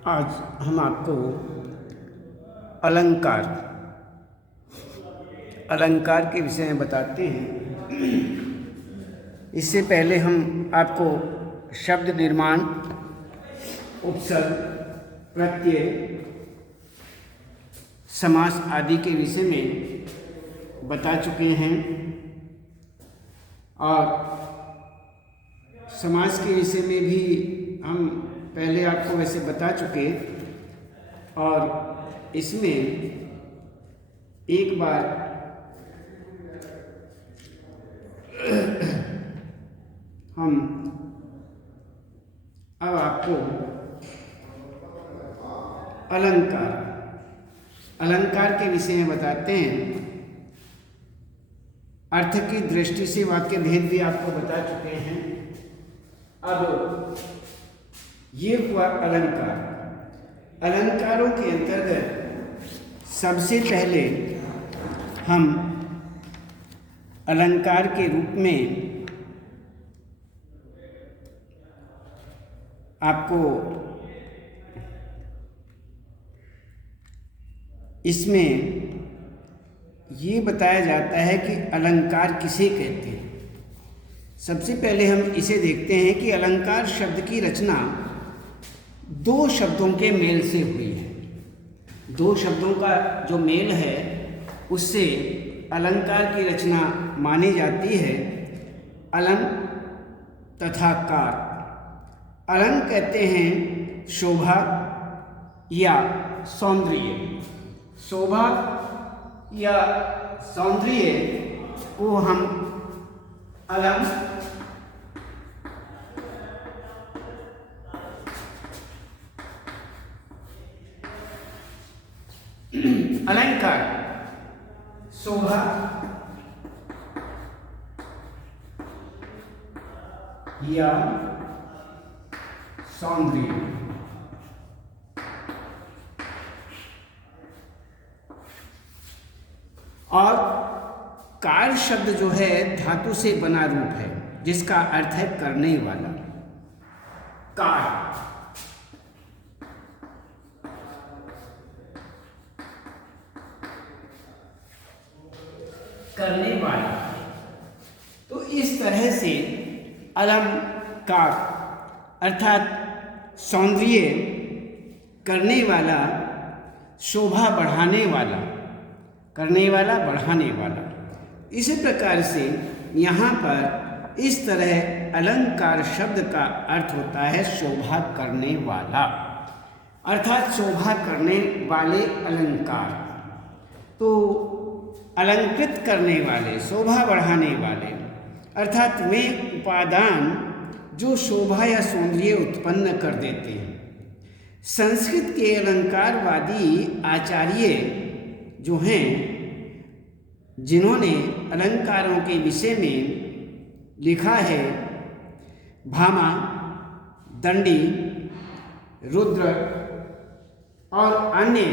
आज हम आपको अलंकार अलंकार के विषय में बताते हैं। इससे पहले हम आपको शब्द निर्माण, उपसर्ग, प्रत्यय, समास आदि के विषय में बता चुके हैं और समास के विषय में भी हम पहले आपको वैसे बता चुके और इसमें एक बार हम अब आपको अलंकार के विषय में बताते हैं। अर्थ की दृष्टि से वाक्य भेद भी आपको बता चुके हैं। अब ये हुआ अलंकार। अलंकारों के अंतर्गत सबसे पहले हम अलंकार के रूप में आपको इसमें ये बताया जाता है कि अलंकार किसे कहते हैं। सबसे पहले हम इसे देखते हैं कि अलंकार शब्द की रचना दो शब्दों के मेल से हुई है। दो शब्दों का जो मेल है उससे अलंकार की रचना मानी जाती है। अलंग तथा कार। अलंग कहते हैं शोभा या सौंदर्य। शोभा या सौंदर्य को हम अलंग अलंकार शोभा या सौंदर्य। और कार शब्द जो है धातु से बना रूप है जिसका अर्थ है करने वाला। कार करने वाला। तो इस तरह से अलंकार अर्थात सौंदर्य करने वाला, शोभा बढ़ाने वाला, करने वाला, बढ़ाने वाला। इसी प्रकार से यहाँ पर इस तरह अलंकार शब्द का अर्थ होता है शोभा करने वाला, अर्थात शोभा करने वाले अलंकार। तो अलंकृत करने वाले, शोभा बढ़ाने वाले, अर्थात वे उपादान जो शोभा या सौंदर्य उत्पन्न कर देते हैं। संस्कृत के अलंकारवादी आचार्य जो हैं, जिन्होंने अलंकारों के विषय में लिखा है, भामा, दंडी, रुद्र और अन्य,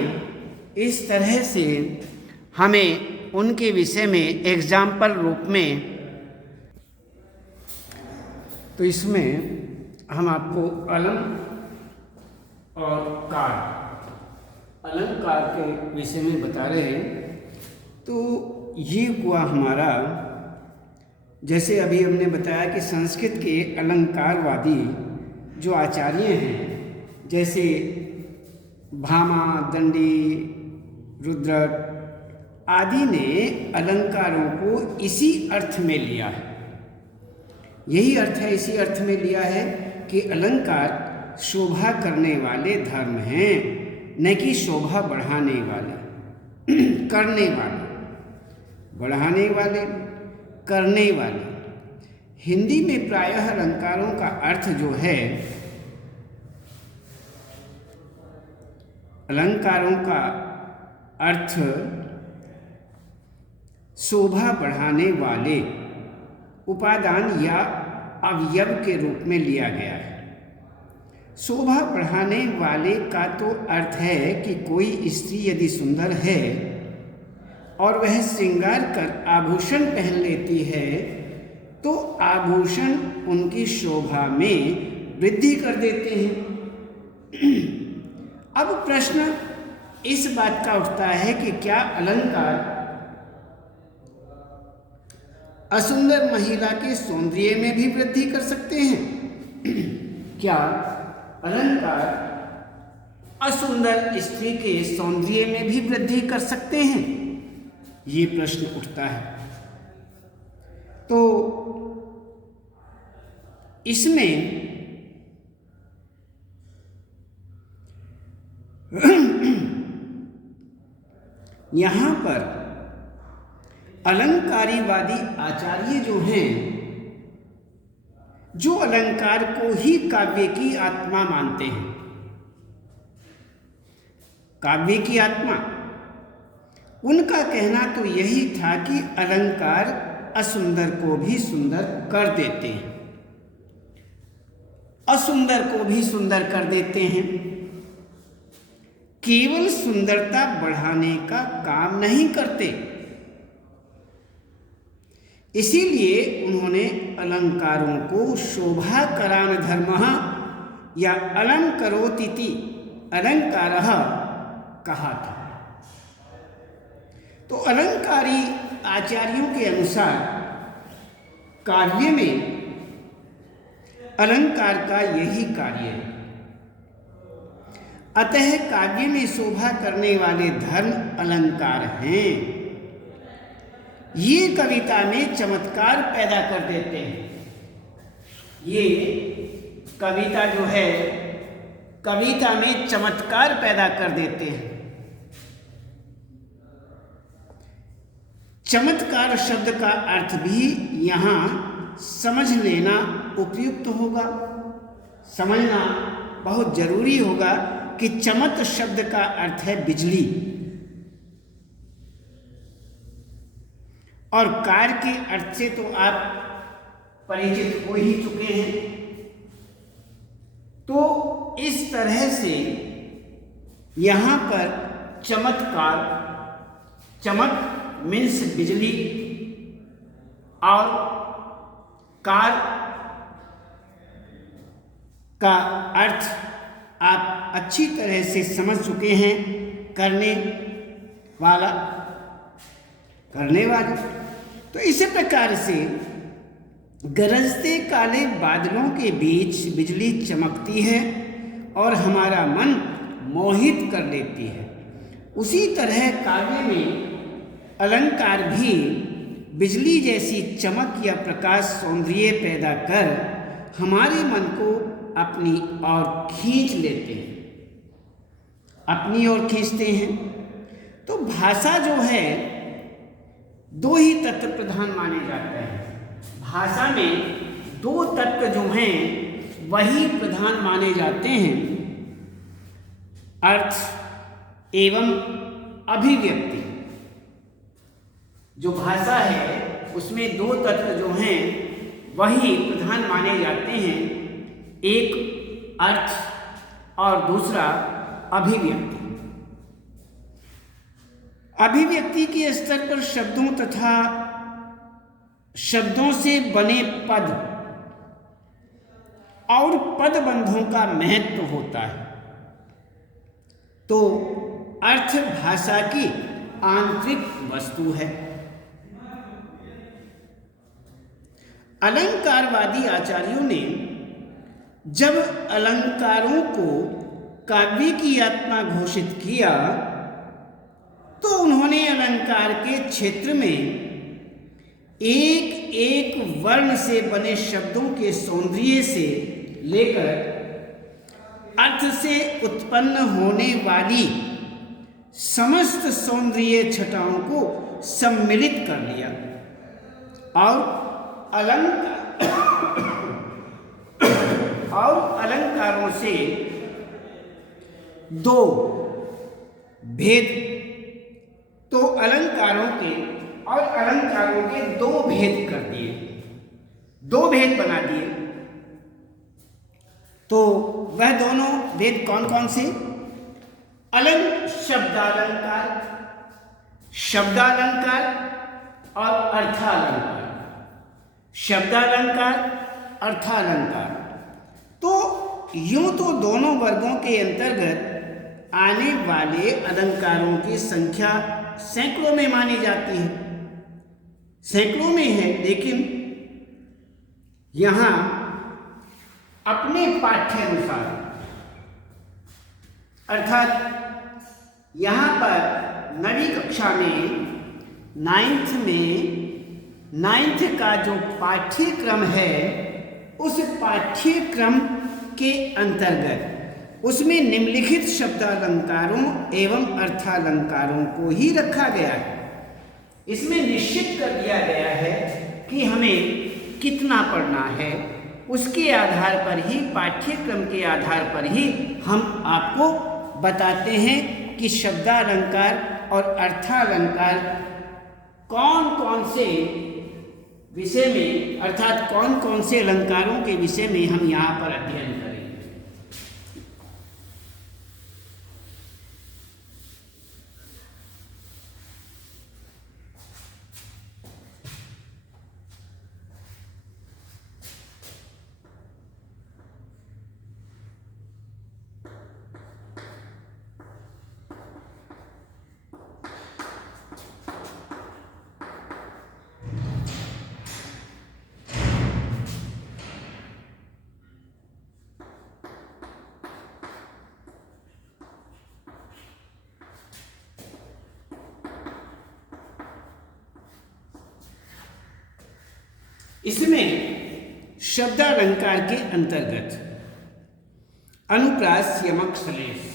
इस तरह से हमें उनके विषय में एग्जाम्पल रूप में, तो इसमें हम आपको अलंग और कार, अलंकार के विषय में बता रहे हैं। तो ये हुआ हमारा, जैसे अभी हमने बताया कि संस्कृत के अलंकारवादी जो आचार्य हैं, जैसे भामा, दंडी, रुद्र आदि ने अलंकारों को इसी अर्थ में लिया है। यही अर्थ है, इसी अर्थ में लिया है कि अलंकार शोभा करने वाले धर्म हैं, न कि शोभा बढ़ाने वाले, करने वाले, बढ़ाने वाले, करने वाले। हिंदी में प्रायः अलंकारों का अर्थ जो है, अलंकारों का अर्थ शोभा बढ़ाने वाले उपादान या अवयव के रूप में लिया गया है। शोभा बढ़ाने वाले का तो अर्थ है कि कोई स्त्री यदि सुंदर है और वह श्रृंगार कर आभूषण पहन लेती है तो आभूषण उनकी शोभा में वृद्धि कर देते हैं। अब प्रश्न इस बात का उठता है कि क्या अलंकार असुंदर महिला के सौंदर्य में भी वृद्धि कर सकते हैं? क्या अलंकार असुंदर स्त्री के सौंदर्य में भी वृद्धि कर सकते हैं? ये प्रश्न उठता है। तो इसमें यहां पर अलंकारीवादी आचार्य जो हैं, जो अलंकार को ही काव्य की आत्मा मानते हैं, काव्य की आत्मा, उनका कहना तो यही था कि अलंकार असुंदर को भी सुंदर कर देते हैं, असुंदर को भी सुंदर कर देते हैं, केवल सुंदरता बढ़ाने का काम नहीं करते। इसीलिए उन्होंने अलंकारों को शोभाकरान धर्मः या अलंकरोतीति अलंकारः कहा था। तो अलंकारी आचार्यों के अनुसार काव्य में अलंकार का यही कार्य है। अतः काव्य में शोभा करने वाले धर्म अलंकार हैं। ये कविता में चमत्कार पैदा कर देते हैं। ये कविता जो है, कविता में चमत्कार पैदा कर देते हैं। चमत्कार शब्द का अर्थ भी यहाँ समझ लेना उपयुक्त होगा, समझना बहुत जरूरी होगा कि चमत शब्द का अर्थ है बिजली, और कार के अर्थ से तो आप परिचित हो ही चुके हैं। तो इस तरह से यहाँ पर चमत्कार, चमक मीन्स बिजली, और कार का अर्थ आप अच्छी तरह से समझ चुके हैं, करने वाला, करने वाली। तो इसी प्रकार से गरजते काले बादलों के बीच बिजली चमकती है और हमारा मन मोहित कर देती है। उसी तरह काव्य में अलंकार भी बिजली जैसी चमक या प्रकाश सौंदर्य पैदा कर हमारे मन को अपनी ओर खींच लेते हैं, अपनी ओर खींचते हैं। तो भाषा जो है दो ही तत्व प्रधान माने जाते हैं। भाषा में दो तत्व जो हैं वही प्रधान माने जाते हैं, अर्थ एवं अभिव्यक्ति। जो भाषा है उसमें दो तत्व जो हैं वही प्रधान माने जाते हैं, एक अर्थ और दूसरा अभिव्यक्ति। अभिव्यक्ति के स्तर पर शब्दों तथा शब्दों से बने पद और पदबंधों का महत्व होता है। तो अर्थ भाषा की आंतरिक वस्तु है। अलंकारवादी आचार्यों ने जब अलंकारों को काव्य की आत्मा घोषित किया तो उन्होंने अलंकार के क्षेत्र में एक एक वर्ण से बने शब्दों के सौंदर्य से लेकर अर्थ से उत्पन्न होने वाली समस्त सौंदर्य छटाओं को सम्मिलित कर लिया और अलंकारों से दो भेद, तो अलंकारों के दो भेद कर दिए, दो भेद बना दिए। तो वह दोनों भेद कौन कौन से? शब्दालंकार, शब्दालंकार और अर्थालंकार। शब्दालंकार, अर्थालंकार। तो यूं तो दोनों वर्गों के अंतर्गत आने वाले अलंकारों की संख्या सैकड़ों में मानी जाती है, सैकड़ों में है, लेकिन यहाँ अपने पाठ्यानुसार अर्थात यहाँ पर नवी कक्षा में नाइन्थ का जो पाठ्यक्रम है, उस पाठ्यक्रम के अंतर्गत उसमें निम्नलिखित शब्दालंकारों एवं अर्थालंकारों को ही रखा गया है। इसमें निश्चित कर दिया गया है कि हमें कितना पढ़ना है, उसके आधार पर ही, पाठ्यक्रम के आधार पर ही हम आपको बताते हैं कि शब्दालंकार और अर्थालंकार कौन कौन से विषय में, अर्थात कौन कौन से अलंकारों के विषय में हम यहाँ पर अध्ययन करेंगे। इसमें शब्दालंकार के अंतर्गत अनुप्रास, यमक, श्लेष,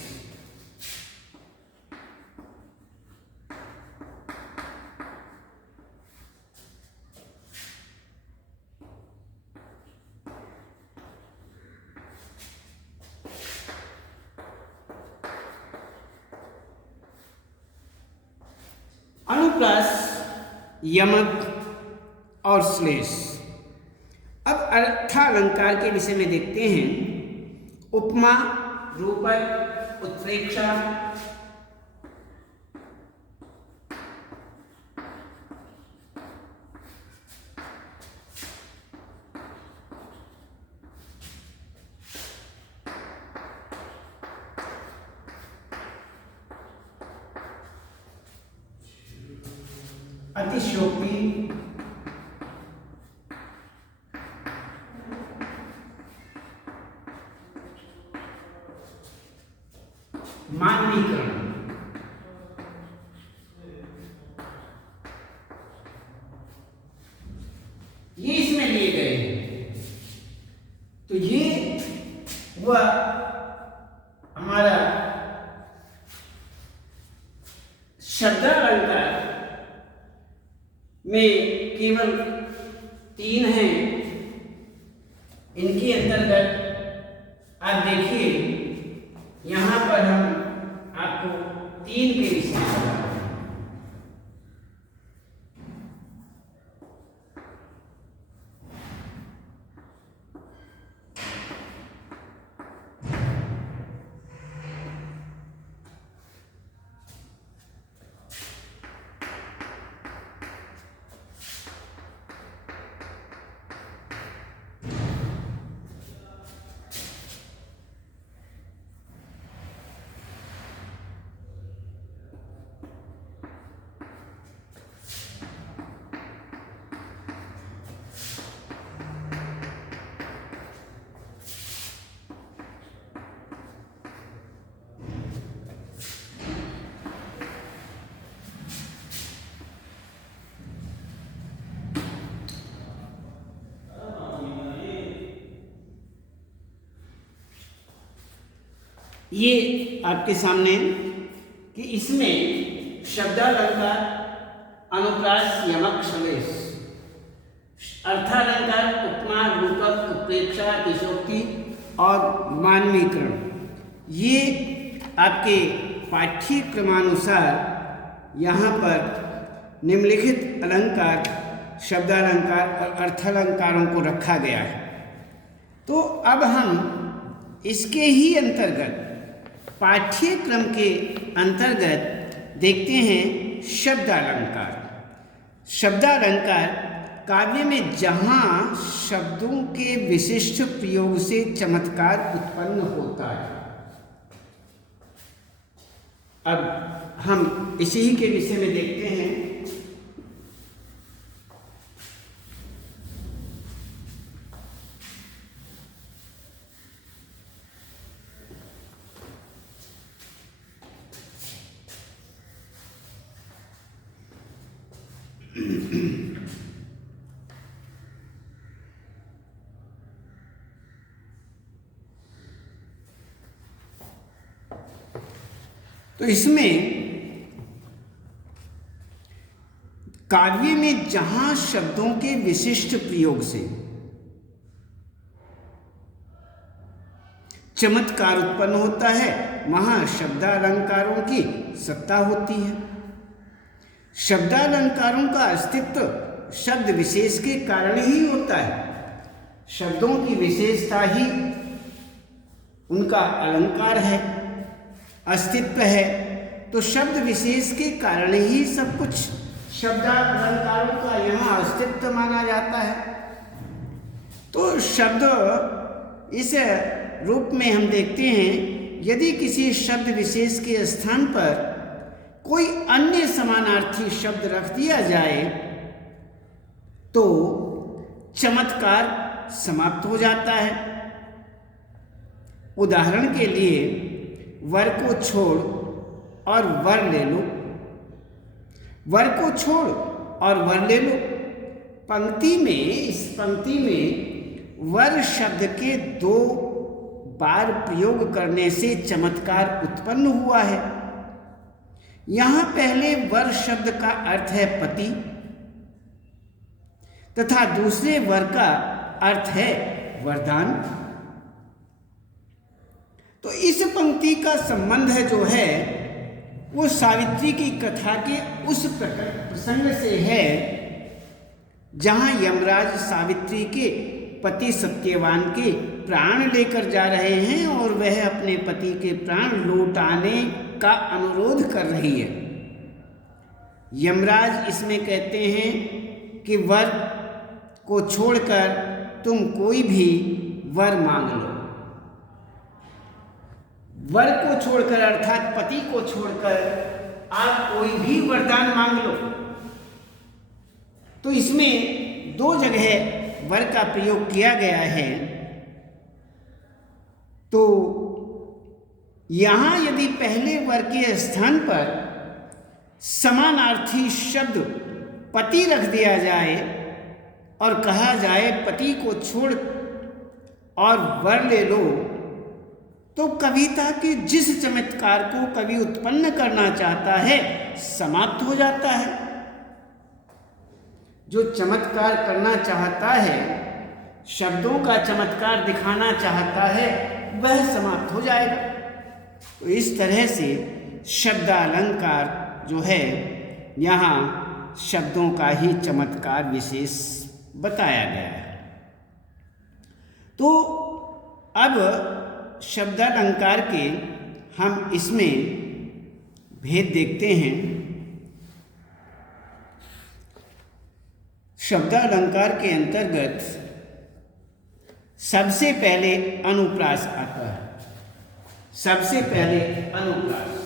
अनुप्रास, यमक और श्लेष। अब अर्थालंकार के विषय में देखते हैं। उपमा, रूपक, उत्प्रेक्षा, अतिशयोक्ति, मानवीकरण, ये इसमें लिए गए हैं। तो ये वह हमारा शब्दालंकार में केवल 3 हैं। इनके अंतर्गत आप देखिए, यहाँ पर हम आपको 3 के विषय में बता रहे हैं। ये आपके सामने कि इसमें शब्दालंकार, अनुप्रास, यमक, श्लेष, अर्थालंकार, उपमा, रूपक, उत्प्रेक्षा, अतिशयोक्ति और मानवीकरण, ये आपके पाठ्यक्रमानुसार यहाँ पर निम्नलिखित अलंकार, शब्दालंकार और अर्थालंकारों को रखा गया है। तो अब हम इसके ही अंतर्गत, पाठ्यक्रम के अंतर्गत देखते हैं शब्दालंकार। शब्दालंकार काव्य में जहाँ शब्दों के विशिष्ट प्रयोग से चमत्कार उत्पन्न होता है, अब हम इसी ही के विषय में देखते हैं। तो इसमें काव्य में जहां शब्दों के विशिष्ट प्रयोग से चमत्कार उत्पन्न होता है, वहां शब्दालंकारों की सत्ता होती है। शब्दालंकारों का अस्तित्व शब्द विशेष के कारण ही होता है। शब्दों की विशेषता ही उनका अलंकार है, अस्तित्व है। तो शब्द विशेष के कारण ही सब कुछ शब्दालंकारों का यहाँ अस्तित्व माना जाता है। तो शब्द इस रूप में हम देखते हैं, यदि किसी शब्द विशेष के स्थान पर कोई अन्य समानार्थी शब्द रख दिया जाए तो चमत्कार समाप्त हो जाता है। उदाहरण के लिए वर को छोड़ और वर ले लो, वर को छोड़ और वर ले लो। पंक्ति में, इस पंक्ति में वर शब्द के 2 बार प्रयोग करने से चमत्कार उत्पन्न हुआ है। यहां पहले वर शब्द का अर्थ है पति तथा दूसरे वर का अर्थ है वरदान। तो इस पंक्ति का संबंध है जो है वो सावित्री की कथा के उस प्रसंग से है जहां यमराज सावित्री के पति सत्यवान के प्राण लेकर जा रहे हैं और वह अपने पति के प्राण लौटाने का अनुरोध कर रही है। यमराज इसमें कहते हैं कि वर को छोड़कर तुम कोई भी वर मांग लो। वर को छोड़कर अर्थात पति को छोड़कर आप कोई भी वरदान मांग लो। तो इसमें 2 जगह वर का प्रयोग किया गया है। तो यहां यदि पहले वर के स्थान पर समानार्थी शब्द पति रख दिया जाए और कहा जाए पति को छोड़ और वर ले लो, तो कविता के जिस चमत्कार को कवि उत्पन्न करना चाहता है समाप्त हो जाता है। जो चमत्कार करना चाहता है, शब्दों का चमत्कार दिखाना चाहता है, वह समाप्त हो जाएगा। तो इस तरह से शब्दालंकार जो है यहाँ शब्दों का ही चमत्कार विशेष बताया गया है। तो अब शब्दालंकार के हम इसमें भेद देखते हैं। शब्दालंकार के अंतर्गत सबसे पहले अनुप्रास आता है। सबसे पहले अनुप्रास।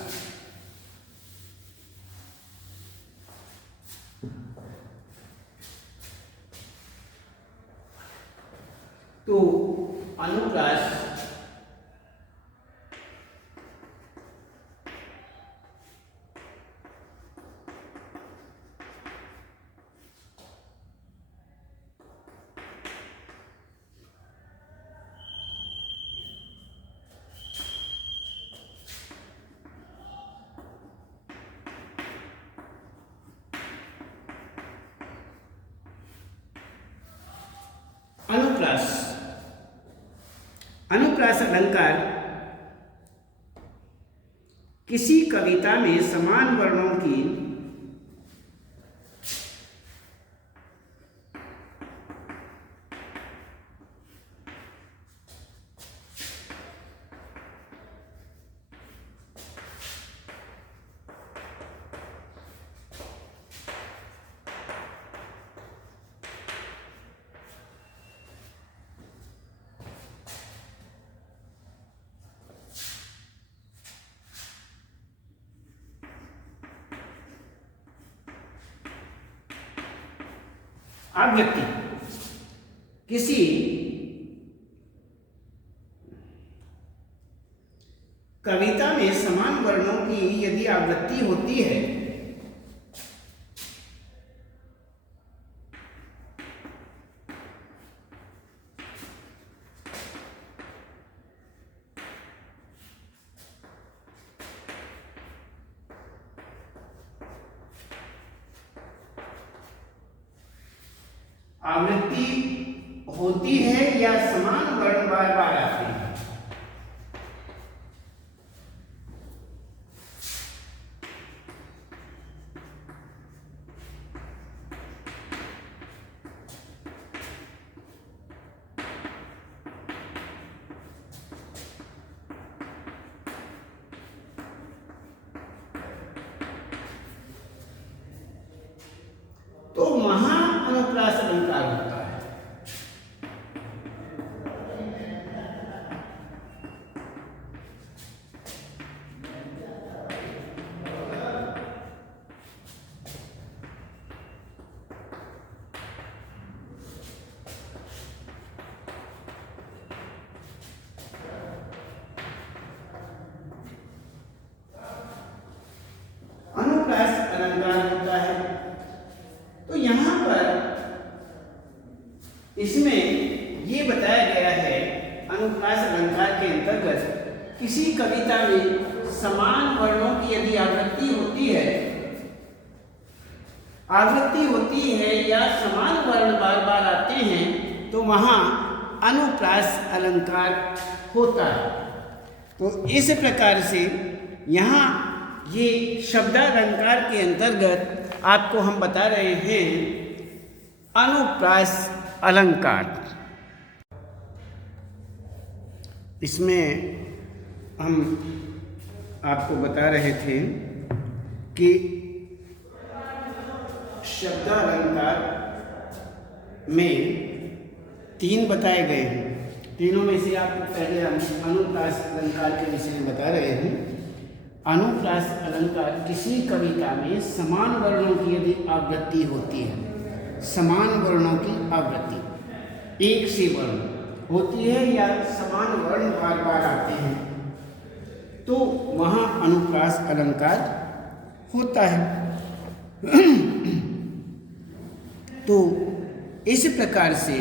तो अनुप्रास अनुप्रास अनुप्रास अलंकार किसी कविता में समान वर्णों की आवृत्ति किसी कविता में समान वर्णों की यदि आवृत्ति होती है आवृत्ति होती है या समान वर्ण बार बार आते हैं, तो वहां अनुप्रास अलंकार होता है। अनुप्रास अलंकार होता है। तो यहां पर इसमें ये बताया गया है अनुप्रास अलंकार के अंतर्गत किसी कविता में समान वर्णों की यदि आवृत्ति होती है या समान वर्ण बार बार आते हैं तो वहां अनुप्रास अलंकार होता है। तो इस प्रकार से यहाँ ये शब्दालंकार के अंतर्गत आपको हम बता रहे हैं अनुप्रास अलंकार। इसमें हम आपको बता रहे थे कि शब्दालंकार में 3 बताए गए हैं। तीनों में से आपको पहले हम अनुप्रास अलंकार के विषय में बता रहे हैं। अनुप्रास अलंकार किसी कविता में समान वर्णों की यदि आवृत्ति होती है, समान वर्णों की आवृत्ति एक से वर्ण होती है या समान वर्ण बार बार आते हैं तो वहाँ अनुप्रास अलंकार होता है। तो इस प्रकार से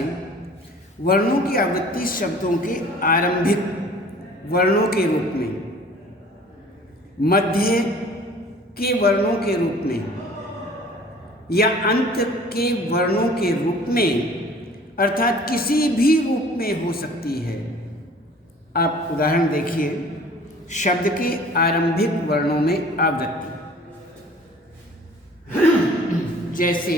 वर्णों की आवृत्ति शब्दों के आरंभिक वर्णों के रूप में, मध्य के वर्णों के रूप में या अंत के वर्णों के रूप में अर्थात किसी भी रूप में हो सकती है। आप उदाहरण देखिए, शब्द के आरंभिक वर्णों में आवृत्ति, जैसे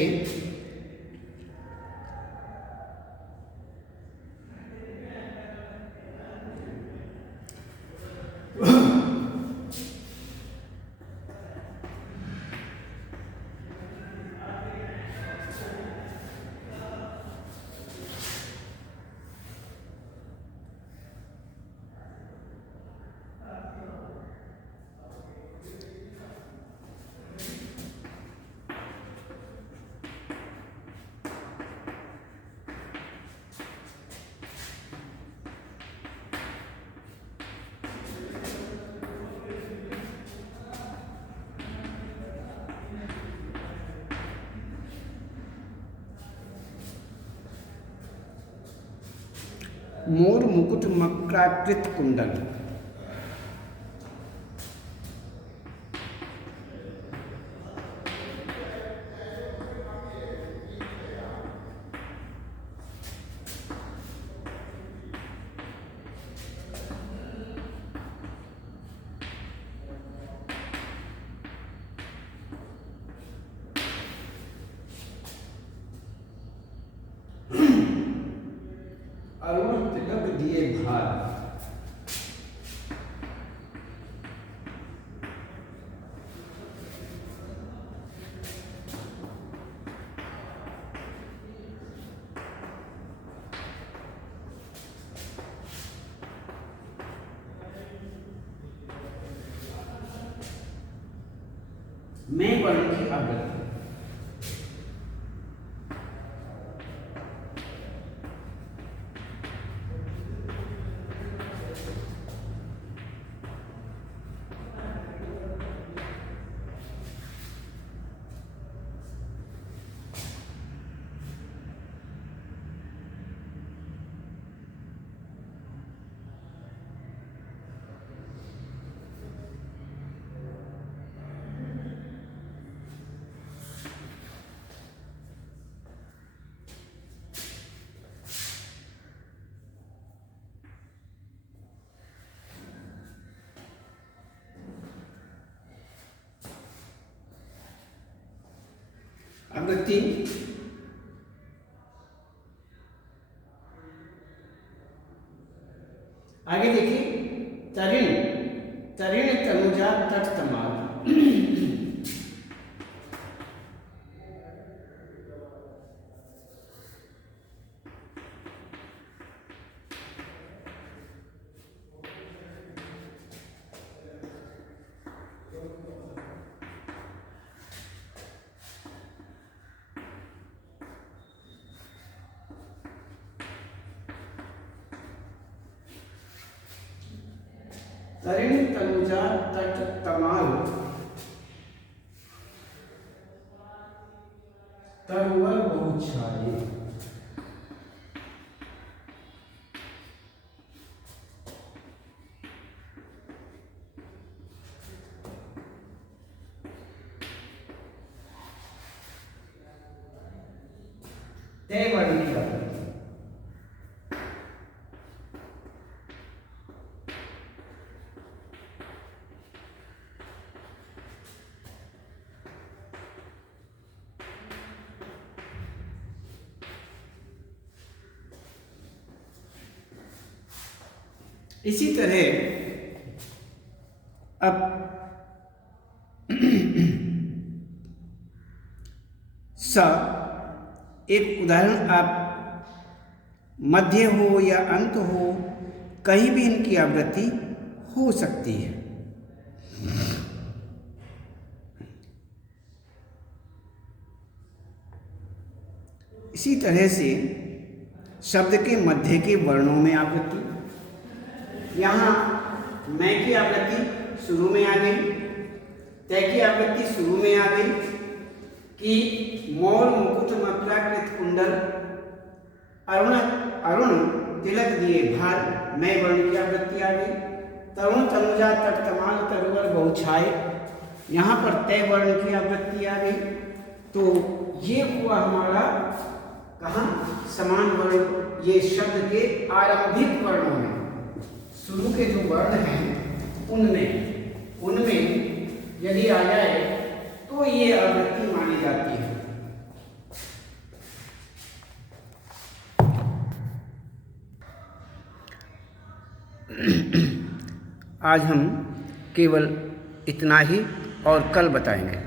मोर मुकुट मकराकृत कुंडल, अरुण तिलक दिए भार, मैं वर्ण की आवृत्ति, आवृत्ति। आगे देखिए, तरिण तरिण तनुजा तट तमाल। तरिण तनुजा तट तमाल, तरुवर बहुछाये। तय वर्ण की आवृत्ति। इसी तरह अब स, एक उदाहरण, आप मध्य हो या अंत हो, कहीं भी इनकी आवृत्ति हो सकती है। इसी तरह से शब्द के मध्य के वर्णों में आवृत्ति, यहाँ मैं की आवृत्ति शुरू में आ गई, तय की आवृत्ति शुरू में आ गई, कि मोर मुकुट मथुराकृत कुंडल, अरुण अरुण तिलक दिए भार, मैं वर्ण की आवृत्ति आ गई। तरुण तनुजा तट तमाल तरुवर बहुछाये, यहाँ पर तय वर्ण की आवृत्ति आ गई। तो ये हुआ हमारा कहाँ समान वर्ण, ये शब्द के आरंभिक वर्णों में, शुरू के जो वर्ण हैं उनमें यदि आ जाए तो ये आवृत्ति मानी जाती है। आज हम केवल इतना ही और कल बताएंगे।